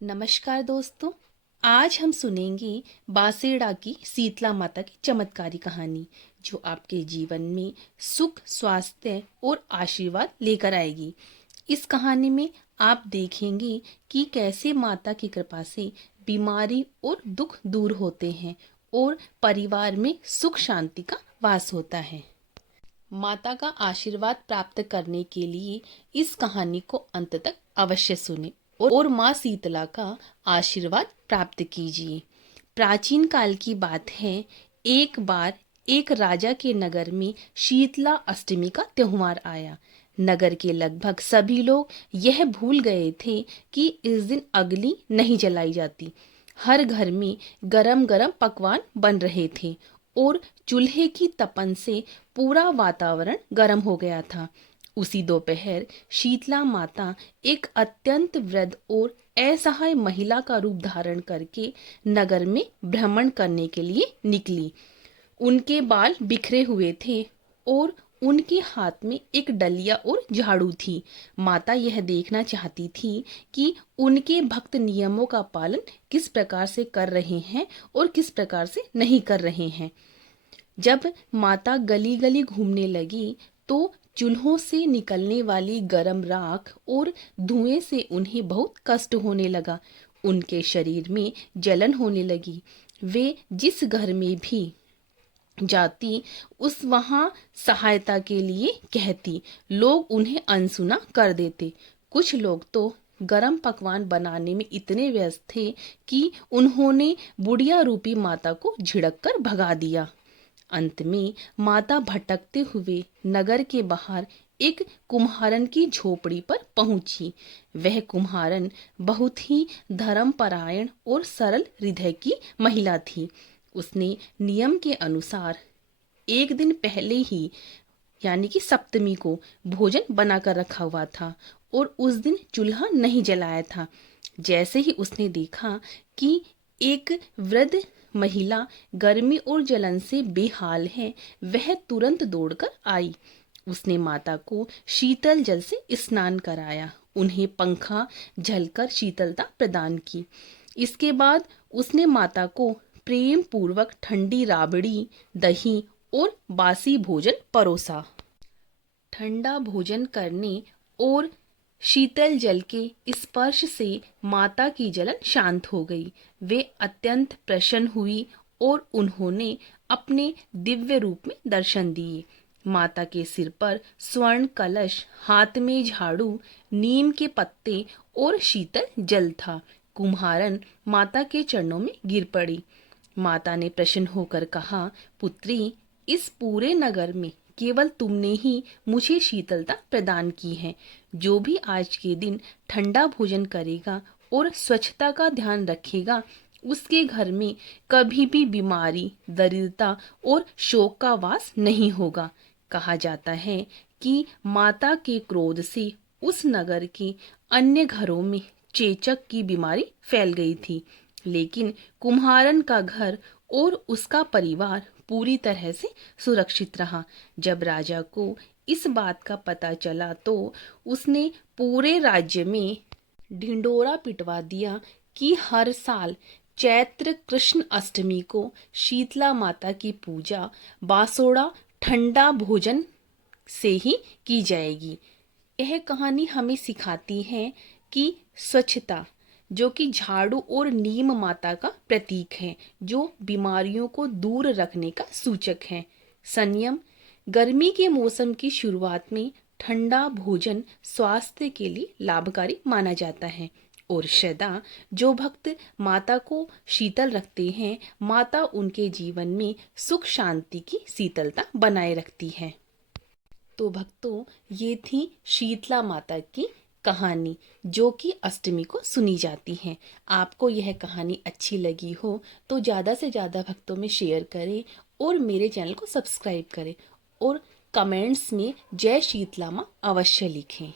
नमस्कार दोस्तों। आज हम सुनेंगे बासेड़ा की शीतला माता की चमत्कारी कहानी जो आपके जीवन में सुख, स्वास्थ्य और आशीर्वाद लेकर आएगी। इस कहानी में आप देखेंगे कि कैसे माता की कृपा से बीमारी और दुख दूर होते हैं और परिवार में सुख शांति का वास होता है। माता का आशीर्वाद प्राप्त करने के लिए इस कहानी को अंत तक अवश्य सुने और माँ शीतला का आशीर्वाद प्राप्त कीजिए। प्राचीन काल की बात है। एक बार एक राजा के नगर में शीतला अष्टमी का त्योहार आया। नगर के लगभग सभी लोग यह भूल गए थे कि इस दिन अग्नि नहीं जलाई जाती। हर घर में गरम गरम पकवान बन रहे थे और चूल्हे की तपन से पूरा वातावरण गर्म हो गया था। उसी दोपहर शीतला माता एक अत्यंत वृद्ध और असहाय महिला का रूप धारण करके नगर में भ्रमण करने के लिए निकली। उनके बाल बिखरे हुए थे और उनके हाथ में एक डलिया और झाड़ू थी। माता यह देखना चाहती थी कि उनके भक्त नियमों का पालन किस प्रकार से कर रहे हैं और किस प्रकार से नहीं कर रहे हैं। जब माता गली गली घूमने लगी तो चूल्हों से निकलने वाली गर्म राख और धुएं से उन्हें बहुत कष्ट होने लगा। उनके शरीर में जलन होने लगी। वे जिस घर में भी जाती उस वहां सहायता के लिए कहती, लोग उन्हें अनसुना कर देते। कुछ लोग तो गरम पकवान बनाने में इतने व्यस्त थे कि उन्होंने बुढ़िया रूपी माता को झिड़क कर भगा दिया। अंत में माता भटकते हुए नगर के बाहर एक कुम्हारन की झोपड़ी पर पहुंची। वह कुम्हारन बहुत ही धर्मपरायण और सरल हृदय की महिला थी। उसने नियम के अनुसार एक दिन पहले ही यानी कि सप्तमी को भोजन बनाकर रखा हुआ था और उस दिन चूल्हा नहीं जलाया था। जैसे ही उसने देखा कि एक वृद्ध महिला गर्मी और जलन से बेहाल है, वह तुरंत दौड़कर आई। उसने माता को शीतल जल से स्नान कराया, उन्हें पंखा झलकर शीतलता प्रदान की। इसके बाद उसने माता को प्रेम पूर्वक ठंडी राबड़ी, दही और बासी भोजन परोसा। ठंडा भोजन करने और शीतल जल के स्पर्श से माता की जलन शांत हो गई। वे अत्यंत प्रसन्न हुई और उन्होंने अपने दिव्य रूप में दर्शन दिए। माता के सिर पर स्वर्ण कलश, हाथ में झाड़ू, नीम के पत्ते और शीतल जल था। कुम्हारन माता के चरणों में गिर पड़ी। माता ने प्रसन्न होकर कहा, पुत्री, इस पूरे नगर में केवल तुमने ही मुझे शीतलता प्रदान की है। जो भी आज के दिन ठंडा भोजन करेगा और स्वच्छता का ध्यान रखेगा, उसके घर में कभी भी बीमारी, दरिद्रता और शोक का वास नहीं होगा। कहा जाता है कि माता के क्रोध से उस नगर के अन्य घरों में चेचक की बीमारी फैल गई थी, लेकिन कुम्हारन का घर और उसका परिवार पूरी तरह से सुरक्षित रहा। जब राजा को इस बात का पता चला तो उसने पूरे राज्य में ढिंडोरा पिटवा दिया कि हर साल चैत्र कृष्ण अष्टमी को शीतला माता की पूजा बासोड़ा ठंडा भोजन से ही की जाएगी। यह कहानी हमें सिखाती है कि स्वच्छता, जो कि झाड़ू और नीम माता का प्रतीक है, जो बीमारियों को दूर रखने का सूचक है। संयम, गर्मी के मौसम की शुरुआत में ठंडा भोजन स्वास्थ्य के लिए लाभकारी माना जाता है। और सदा जो भक्त माता को शीतल रखते हैं, माता उनके जीवन में सुख शांति की शीतलता बनाए रखती है। तो भक्तों, ये थी शीतला माता की कहानी जो कि अष्टमी को सुनी जाती है। आपको यह कहानी अच्छी लगी हो तो ज़्यादा से ज़्यादा भक्तों में शेयर करें और मेरे चैनल को सब्सक्राइब करें और कमेंट्स में जय शीतला माँ अवश्य लिखें।